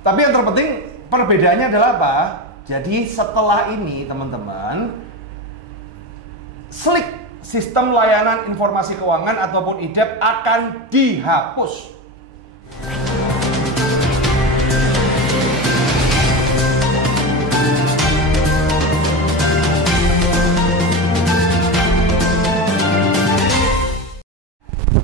Tapi yang terpenting perbedaannya adalah apa? Jadi setelah ini teman-teman, SLIK, Sistem Layanan Informasi Keuangan ataupun IDEP akan dihapus.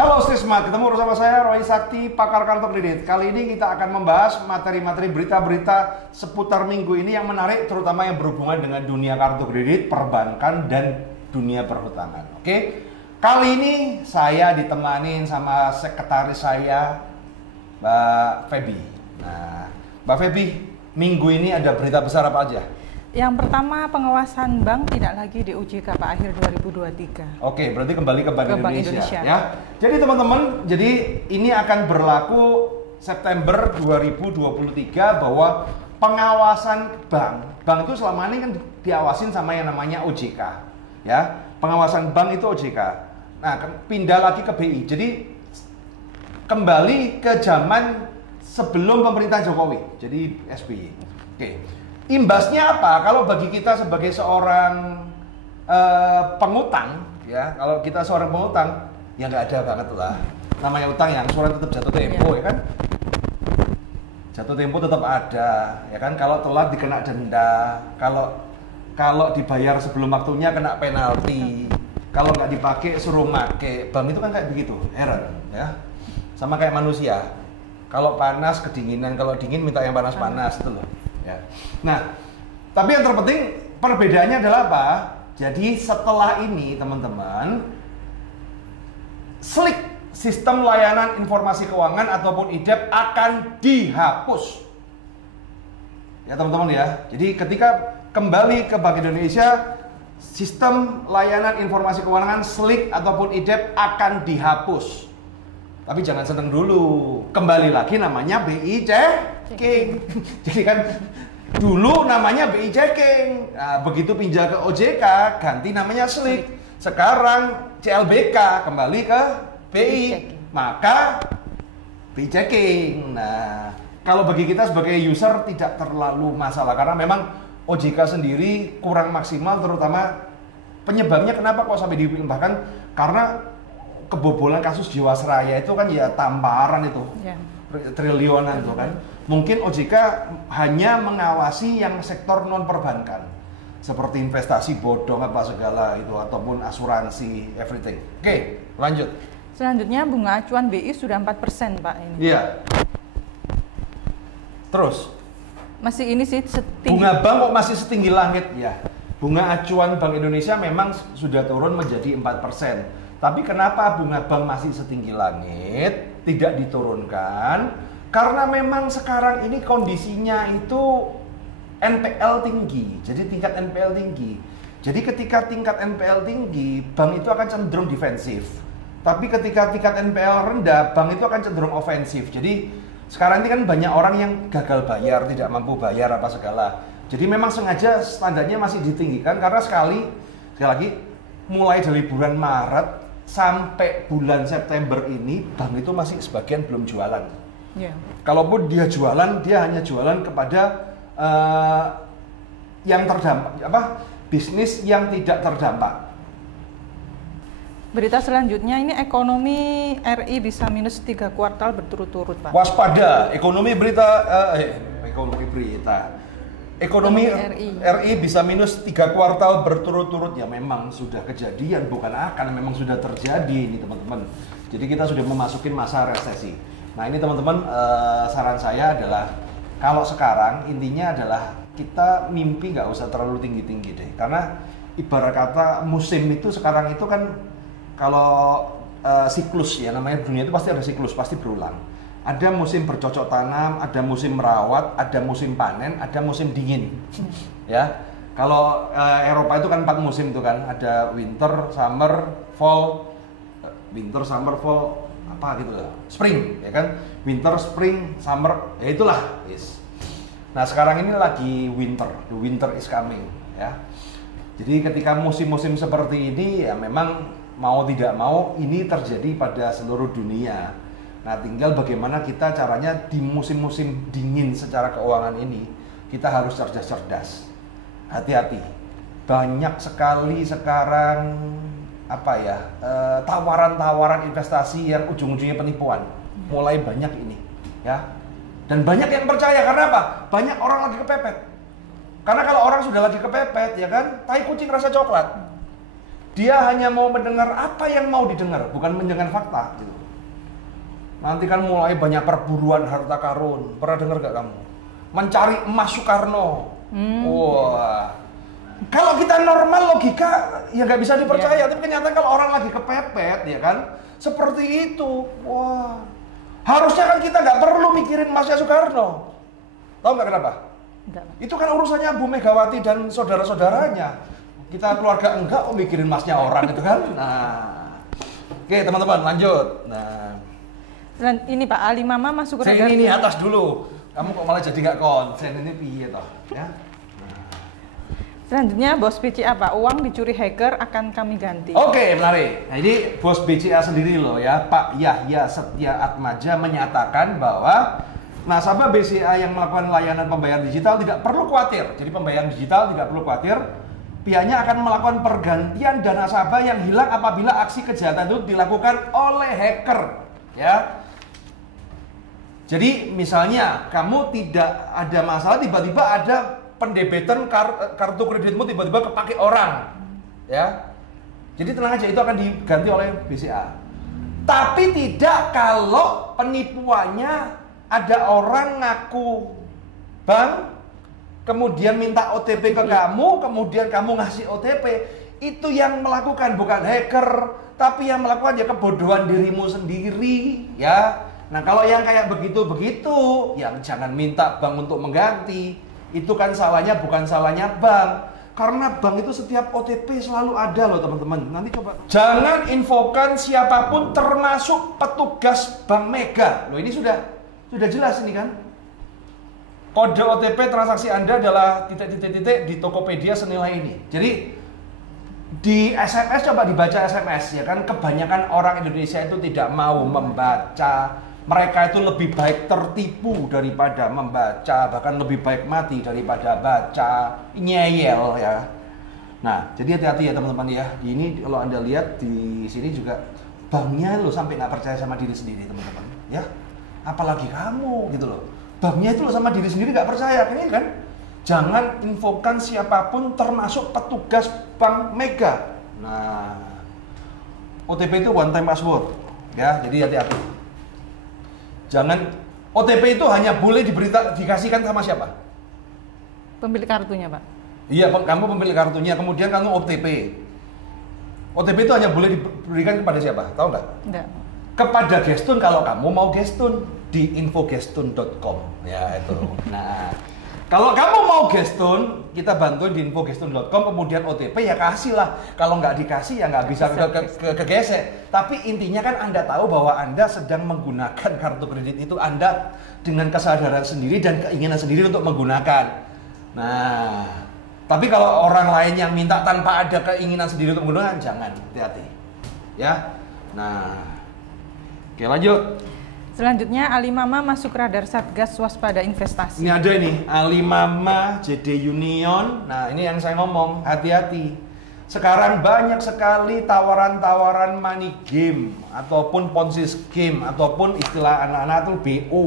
Halo Smart, ketemu bersama saya Roy Sakti, pakar kartu kredit. Kali ini kita akan membahas materi-materi berita-berita seputar minggu ini yang menarik, terutama yang berhubungan dengan dunia kartu kredit, perbankan, dan dunia perhutangan. Oke, kali ini saya ditemani sama sekretaris saya, Mbak Feby. Nah, Mbak Feby, minggu ini ada berita besar apa aja? Yang pertama, pengawasan bank tidak lagi di OJK Pak akhir 2023. Oke, berarti kembali ke Bank Indonesia ya. Jadi teman-teman, ini akan berlaku September 2023 bahwa pengawasan bank itu selama ini kan diawasin sama yang namanya OJK ya. Pengawasan bank itu OJK. Nah, pindah lagi ke BI. Jadi kembali ke zaman sebelum pemerintahan Jokowi. Jadi SBY. Oke. Imbasnya apa? Kalau bagi kita sebagai seorang pengutang, ya, kalau kita seorang pengutang, ya nggak ada banget lah. Namanya utang yang surat tetap jatuh tempo, ya kan? Jatuh tempo tetap ada, ya kan? Kalau telat dikena denda, kalau dibayar sebelum waktunya kena penalti, kalau nggak dipakai suruh make. Bank itu kan kayak begitu, heran, ya. Sama kayak manusia. Kalau panas kedinginan, kalau dingin minta yang panas-panas itu loh. Ya. Nah, tapi yang terpenting perbedaannya adalah apa? Jadi setelah ini teman-teman, SLIK, Sistem Layanan Informasi Keuangan ataupun IDEP akan dihapus. Ya teman-teman ya. Jadi ketika kembali ke Bank Indonesia, Sistem Layanan Informasi Keuangan SLIK ataupun IDEP akan dihapus. Tapi jangan seneng dulu, kembali lagi namanya BI Checking. Jadi kan dulu namanya BI Checking, nah, begitu pindah ke OJK ganti namanya SLIK. Sekarang CLBK kembali ke BI, maka BI Checking. Nah, kalau bagi kita sebagai user tidak terlalu masalah karena memang OJK sendiri kurang maksimal, terutama penyebabnya kenapa kok sampai dipilih, bahkan karena kebobolan kasus Jiwasraya itu kan ya tamparan itu, triliunan itu kan. Mungkin OJK hanya mengawasi yang sektor non perbankan, seperti investasi bodong apa segala itu ataupun asuransi everything. Oke, lanjut. Selanjutnya bunga acuan BI sudah 4% Pak ini. Iya. Terus? Masih ini sih setinggi. Bunga bank kok masih setinggi langit ya. Bunga acuan Bank Indonesia memang sudah turun menjadi 4%. Tapi kenapa bunga bank masih setinggi langit, tidak diturunkan? Karena memang sekarang ini kondisinya itu NPL tinggi, jadi tingkat NPL tinggi. Jadi ketika tingkat NPL tinggi, bank itu akan cenderung defensif. Tapi ketika tingkat NPL rendah, bank itu akan cenderung ofensif. Jadi sekarang ini kan banyak orang yang gagal bayar, tidak mampu bayar apa segala. Jadi memang sengaja standarnya masih ditinggikan karena sekali lagi mulai dari bulan Maret sampai bulan September ini bank itu masih sebagian belum jualan. Kalaupun dia jualan, dia hanya jualan kepada yang terdampak, bisnis yang tidak terdampak. Berita selanjutnya ini ekonomi RI bisa minus 3 kuartal berturut-turut Pak. Waspada, ekonomi RI bisa minus 3 kuartal berturut-turut. Ya memang sudah kejadian, bukan akan, memang sudah terjadi ini teman-teman. Jadi kita sudah memasukin masa resesi. Nah ini teman-teman, saran saya adalah kalau sekarang intinya adalah kita mimpi nggak usah terlalu tinggi-tinggi deh. Karena ibarat kata musim itu sekarang itu kan kalau siklus ya, namanya dunia itu pasti ada siklus, pasti berulang. Ada musim bercocok tanam, ada musim merawat, ada musim panen, ada musim dingin. Ya, kalau Eropa itu kan 4 musim itu kan, ada winter, summer, fall, apa gitu lah, spring, ya kan, winter, spring, summer, ya itulah. Yes. Nah sekarang ini lagi winter, the winter is coming, ya. Jadi ketika musim-musim seperti ini ya memang mau tidak mau ini terjadi pada seluruh dunia. Nah, tinggal bagaimana kita caranya di musim-musim dingin secara keuangan ini, kita harus cerdas-cerdas. Hati-hati. Banyak sekali sekarang tawaran-tawaran investasi yang ujung-ujungnya penipuan. Mulai banyak ini, ya. Dan banyak yang percaya karena apa? Banyak orang lagi kepepet. Karena kalau orang sudah lagi kepepet, ya kan, tai kucing rasa coklat. Dia hanya mau mendengar apa yang mau didengar, bukan mendengar fakta. Gitu. Nanti kan mulai banyak perburuan harta karun. Pernah dengar gak kamu? Mencari emas Soekarno. Wah. Kalau kita normal logika ya nggak bisa dipercaya. Tapi kenyataan kalau orang lagi kepepet, ya kan, seperti itu. Wah. Harusnya kan kita nggak perlu mikirin emasnya Soekarno. Tahu nggak kenapa? Enggak. Itu kan urusannya Bu Megawati dan saudara-saudaranya. Kita keluarga enggak mikirin emasnya orang itu kan. Nah. Oke, teman-teman, lanjut. Nah. Dan ini Pak, Ali Mama masuk radar. Ini atas dulu. Kamu kok malah jadi nggak konsen, ini piye toh, ya? Selanjutnya bos BCA Pak, uang dicuri hacker akan kami ganti. Oke, menarik. Nah, ini bos BCA sendiri loh ya, Pak Yahya Setia Atmaja menyatakan bahwa nasabah BCA yang melakukan layanan pembayaran digital tidak perlu khawatir. Jadi pembayaran digital tidak perlu khawatir. Pihaknya akan melakukan pergantian dana nasabah yang hilang apabila aksi kejahatan itu dilakukan oleh hacker, ya. Jadi misalnya kamu tidak ada masalah, tiba-tiba ada pendebetan kartu kreditmu tiba-tiba kepake orang, ya. Jadi tenang aja, itu akan diganti oleh BCA. Tapi tidak kalau penipuannya ada orang ngaku bank, kemudian minta OTP ke kamu, kemudian kamu ngasih OTP. Itu yang melakukan bukan hacker, tapi yang melakukan ya kebodohan dirimu sendiri, ya. Nah, kalau yang kayak begitu-begitu, yang jangan minta bank untuk mengganti. Itu kan salahnya bukan salahnya bank. Karena bank itu setiap OTP selalu ada loh teman-teman. Nanti coba. Jangan infokan siapapun termasuk petugas Bank Mega. Loh, ini sudah jelas ini kan. Kode OTP transaksi Anda adalah titik-titik di Tokopedia senilai ini. Jadi di SMS coba dibaca SMS, ya kan, kebanyakan orang Indonesia itu tidak mau membaca. Mereka itu lebih baik tertipu daripada membaca, bahkan lebih baik mati daripada baca, nyeyel ya. Nah, jadi hati-hati ya teman-teman ya. Ini kalau Anda lihat di sini juga banknya lo sampai nggak percaya sama diri sendiri teman-teman, ya. Apalagi kamu gitu loh. Banknya itu lo sama diri sendiri nggak percaya, ini kan. Jangan infokan siapapun termasuk petugas Bank Mega. Nah, OTP itu one time password, ya. Jadi hati-hati. Jangan, OTP itu hanya boleh dikasihkan sama siapa? Pemilik kartunya Pak. Iya, kamu pemilik kartunya, kemudian kamu OTP. OTP itu hanya boleh diberikan kepada siapa? Tahu nggak? Enggak. Kepada Gestun kalau kamu mau Gestun di infogestun.com, ya itu. Nah, kalau kamu mau Gestun, kita bantuin di infogestun.com, kemudian OTP ya kasih lah. Kalau nggak dikasih ya nggak bisa kegesek. Tapi intinya kan Anda tahu bahwa Anda sedang menggunakan kartu kredit itu, Anda dengan kesadaran sendiri dan keinginan sendiri untuk menggunakan. Nah, tapi kalau orang lain yang minta tanpa ada keinginan sendiri untuk menggunakan, jangan, hati-hati. Ya. Nah, oke lanjut. Selanjutnya Ali Mama masuk radar Satgas waspada investasi. Ini ada ini, Ali Mama, JD Union. Nah, ini yang saya ngomong, hati-hati. Sekarang banyak sekali tawaran-tawaran money game ataupun Ponzi scheme ataupun istilah anak-anak itu BO,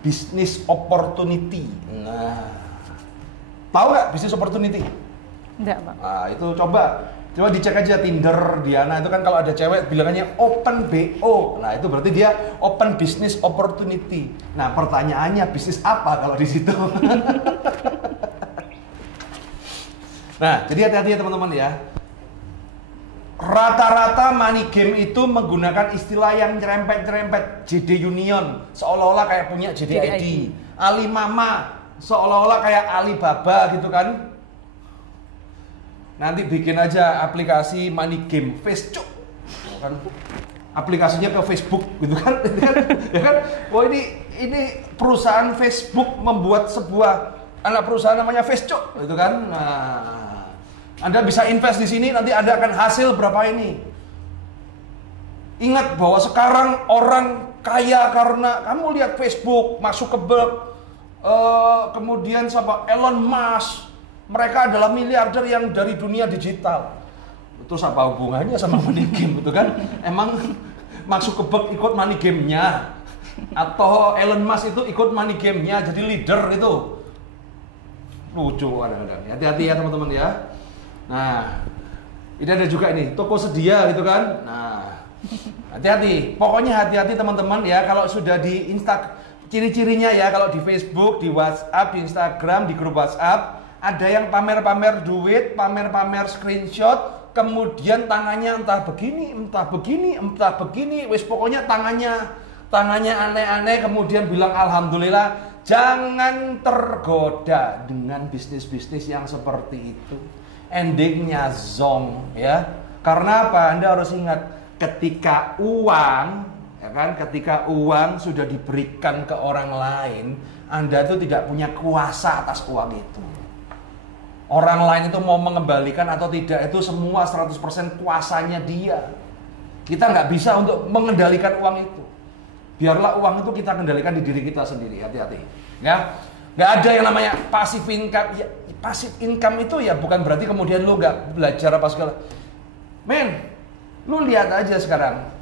business opportunity. Nah, tahu nggak business opportunity? Enggak, Pak. Nah, itu coba dicek aja Tinder, Diana itu kan kalau ada cewek bilangannya open BO. Nah, itu berarti dia open business opportunity. Nah, pertanyaannya bisnis apa kalau di situ? Nah, jadi hati-hati ya teman-teman ya. Rata-rata money game itu menggunakan istilah yang nyerempet-nyerempet. JD Union seolah-olah kayak punya JDID. Ali Mama seolah-olah kayak Alibaba gitu kan. Nanti bikin aja aplikasi money game FaceCuk, kan? Aplikasinya ke Facebook gitu kan, ya kan? Wah ini perusahaan Facebook membuat sebuah anak perusahaan namanya FaceCuk, gitu kan? Nah, Anda bisa invest di sini, nanti Anda akan hasil berapa ini? Ingat bahwa sekarang orang kaya karena kamu lihat Facebook, Mark Zuckerberg, kemudian siapa? Elon Musk. Mereka adalah miliarder yang dari dunia digital. Terus apa hubungannya sama money game itu kan? Emang Mark Zuckerberg ikut money game-nya? Atau Elon Musk itu ikut money game-nya jadi leader itu? Lucu kadang-kadang. Hati-hati ya teman-teman ya. Nah, ini ada juga ini Tokopedia gitu kan. Nah, hati-hati. Pokoknya hati-hati teman-teman ya kalau sudah di ciri-cirinya ya kalau di Facebook, di WhatsApp, di Instagram, di grup WhatsApp ada yang pamer-pamer duit, pamer-pamer screenshot, kemudian tangannya entah begini, wis pokoknya tangannya aneh-aneh, kemudian bilang alhamdulillah. Jangan tergoda dengan bisnis-bisnis yang seperti itu. Endingnya zong ya. Karena apa? Anda harus ingat ketika uang ya kan, ketika uang sudah diberikan ke orang lain, Anda itu tidak punya kuasa atas uang itu. Orang lain itu mau mengembalikan atau tidak itu semua 100% kuasanya dia. Kita nggak bisa untuk mengendalikan uang itu. Biarlah uang itu kita kendalikan di diri kita sendiri. Hati-hati ya. Nggak ada yang namanya passive income ya, passive income itu ya bukan berarti kemudian lu nggak belajar apa segala. Men, lu lihat aja sekarang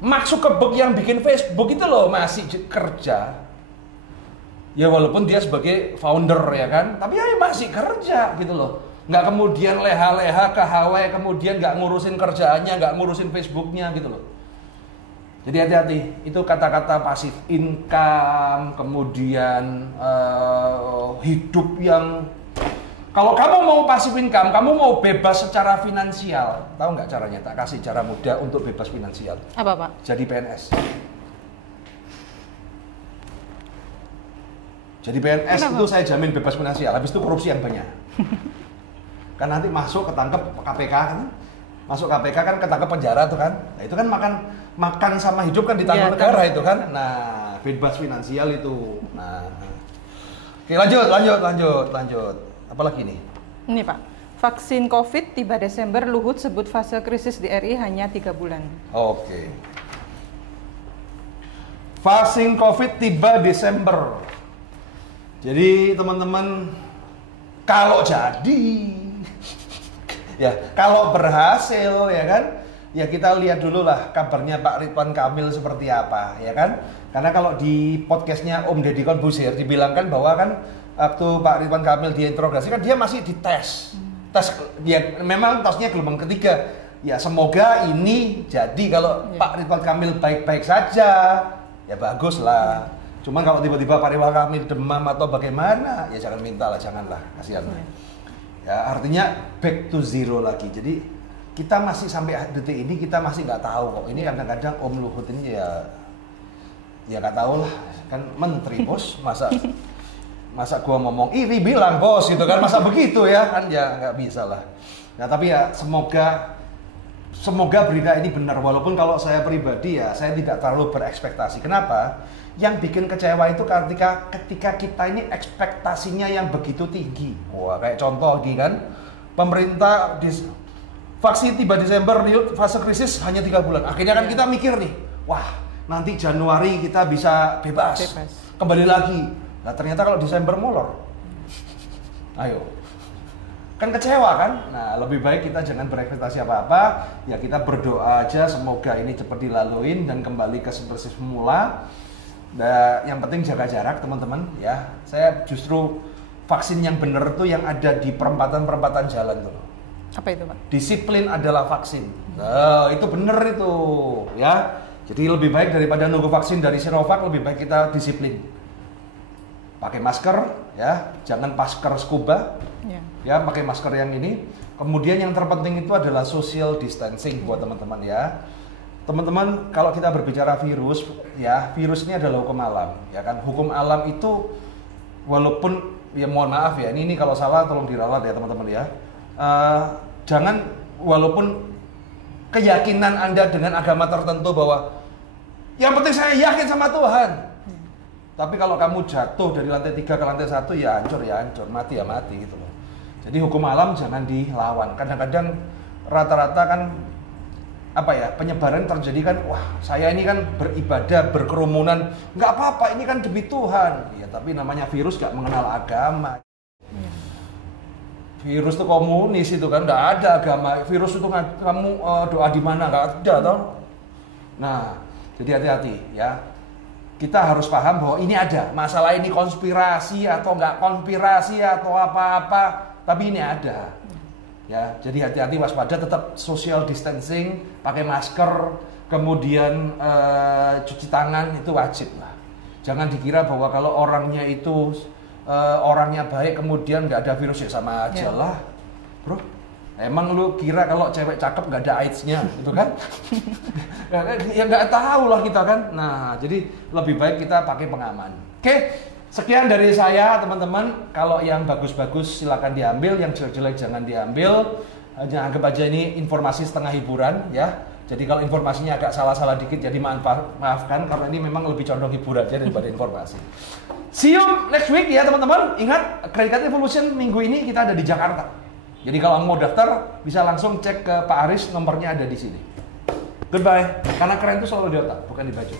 Mark Zuckerberg yang bikin Facebook itu loh masih kerja. Ya walaupun dia sebagai founder ya kan, tapi ya masih kerja gitu loh. Nggak kemudian leha-leha ke Hawaii, kemudian nggak ngurusin kerjaannya, nggak ngurusin Facebooknya gitu loh. Jadi hati-hati, itu kata-kata passive income, kemudian hidup yang... Kalau kamu mau passive income, kamu mau bebas secara finansial, tahu nggak caranya? Tak kasih cara mudah untuk bebas finansial. Apa Pak? Jadi PNS. Jadi PNS Kenapa? itu saya jamin bebas finansial, habis itu korupsi yang banyak. Kan nanti masuk ketangkep KPK kan? Masuk KPK kan ketangkep penjara tuh kan? Nah itu kan makan sama hidup kan ditanggung negara itu kan? Nah bebas finansial itu. Nah, oke lanjut. Apalagi nih? Ini Pak, vaksin COVID tiba Desember, Luhut sebut fase krisis di RI hanya 3 bulan. Oke. Vaksin COVID tiba Desember. Jadi teman-teman, kalau jadi, ya kalau berhasil ya kan, ya kita lihat dulu lah kabarnya Pak Ridwan Kamil seperti apa ya kan. Karena kalau di podcastnya Om Deddy Corbuzier dibilangkan bahwa kan waktu Pak Ridwan Kamil diinterogasi kan dia masih dites. Tes ya memang tesnya gelombang ketiga. Ya semoga ini jadi kalau Pak Ridwan Kamil baik-baik saja ya bagus lah. Cuman kalau tiba-tiba Pak Ridwan Kamil demam atau bagaimana ya jangan minta lah, janganlah, kasihan. Ya artinya back to zero lagi. Jadi kita masih sampai detik ini kita masih nggak tahu kok. Ini kadang-kadang Om Luhut ini ya nggak tahu lah, kan menteri bos, masa gua ngomong iri bilang bos gitu kan, masa begitu ya kan, ya nggak bisa lah. Nah tapi ya semoga berita ini benar, walaupun kalau saya pribadi ya saya tidak terlalu berekspektasi. Kenapa? Yang bikin kecewa itu ketika kita ini ekspektasinya yang begitu tinggi. Wah kayak contoh gini kan, pemerintah vaksin tiba Desember, fase krisis hanya 3 bulan. Akhirnya kan kita mikir nih, wah nanti Januari kita bisa bebas. Kembali lagi. Nah ternyata kalau Desember molor. Ayo. Kan kecewa kan? Nah lebih baik kita jangan berekspektasi apa-apa. Ya kita berdoa aja semoga ini cepat dilaluin dan kembali ke seperti semula. Nah, yang penting jaga jarak teman-teman ya. Saya justru vaksin yang benar tuh yang ada di perempatan-perempatan jalan tuh. Apa itu Pak? Disiplin adalah vaksin. Nah itu benar itu ya. Jadi lebih baik daripada nunggu vaksin dari Sinovac, lebih baik kita disiplin. Pakai masker ya, jangan masker scuba. Ya, pakai masker yang ini. Kemudian yang terpenting itu adalah social distancing buat teman-teman ya. Teman-teman, kalau kita berbicara virus, ya virus ini adalah hukum alam, ya kan. Hukum alam itu walaupun ya mohon maaf ya, ini kalau salah tolong diralat ya teman-teman ya. Jangan walaupun keyakinan Anda dengan agama tertentu bahwa yang penting saya yakin sama Tuhan. Tapi kalau kamu jatuh dari lantai 3 ke lantai 1 ya hancur, mati ya mati gitu loh. Jadi hukum alam jangan dilawan. Kadang-kadang rata-rata kan apa ya, penyebaran terjadi kan, wah saya ini kan beribadah, berkerumunan, nggak apa-apa, ini kan demi Tuhan. Ya tapi namanya virus nggak mengenal agama. Virus itu komunis itu kan, nggak ada agama. Virus itu kamu doa di mana, nggak ada tau. Nah, jadi hati-hati ya. Kita harus paham bahwa ini ada. Masalah ini konspirasi atau nggak konspirasi atau apa-apa, tapi ini ada. Ya, jadi hati-hati, waspada, tetap social distancing, pakai masker, kemudian cuci tangan itu wajib lah. Jangan dikira bahwa kalau orangnya itu orangnya baik kemudian nggak ada virus, ya sama aja lah, bro. Emang lu kira kalau cewek cakep nggak ada AIDS-nya, gitu kan? Ya nggak tahu lah kita kan. Nah, jadi lebih baik kita pakai pengaman. Oke, sekian dari saya teman-teman. Kalau yang bagus-bagus silakan diambil, yang jelek-jelek jangan diambil. Hanya anggap aja ini informasi setengah hiburan ya. Jadi kalau informasinya agak salah-salah dikit, jadi maafkan karena ini memang lebih condong hiburan aja daripada informasi. See you next week ya teman-teman. Ingat, Credit Card Evolution minggu ini kita ada di Jakarta. Jadi kalau mau daftar bisa langsung cek ke Pak Aris, nomornya ada di sini. Goodbye. Karena keren itu selalu di otak, bukan di baju.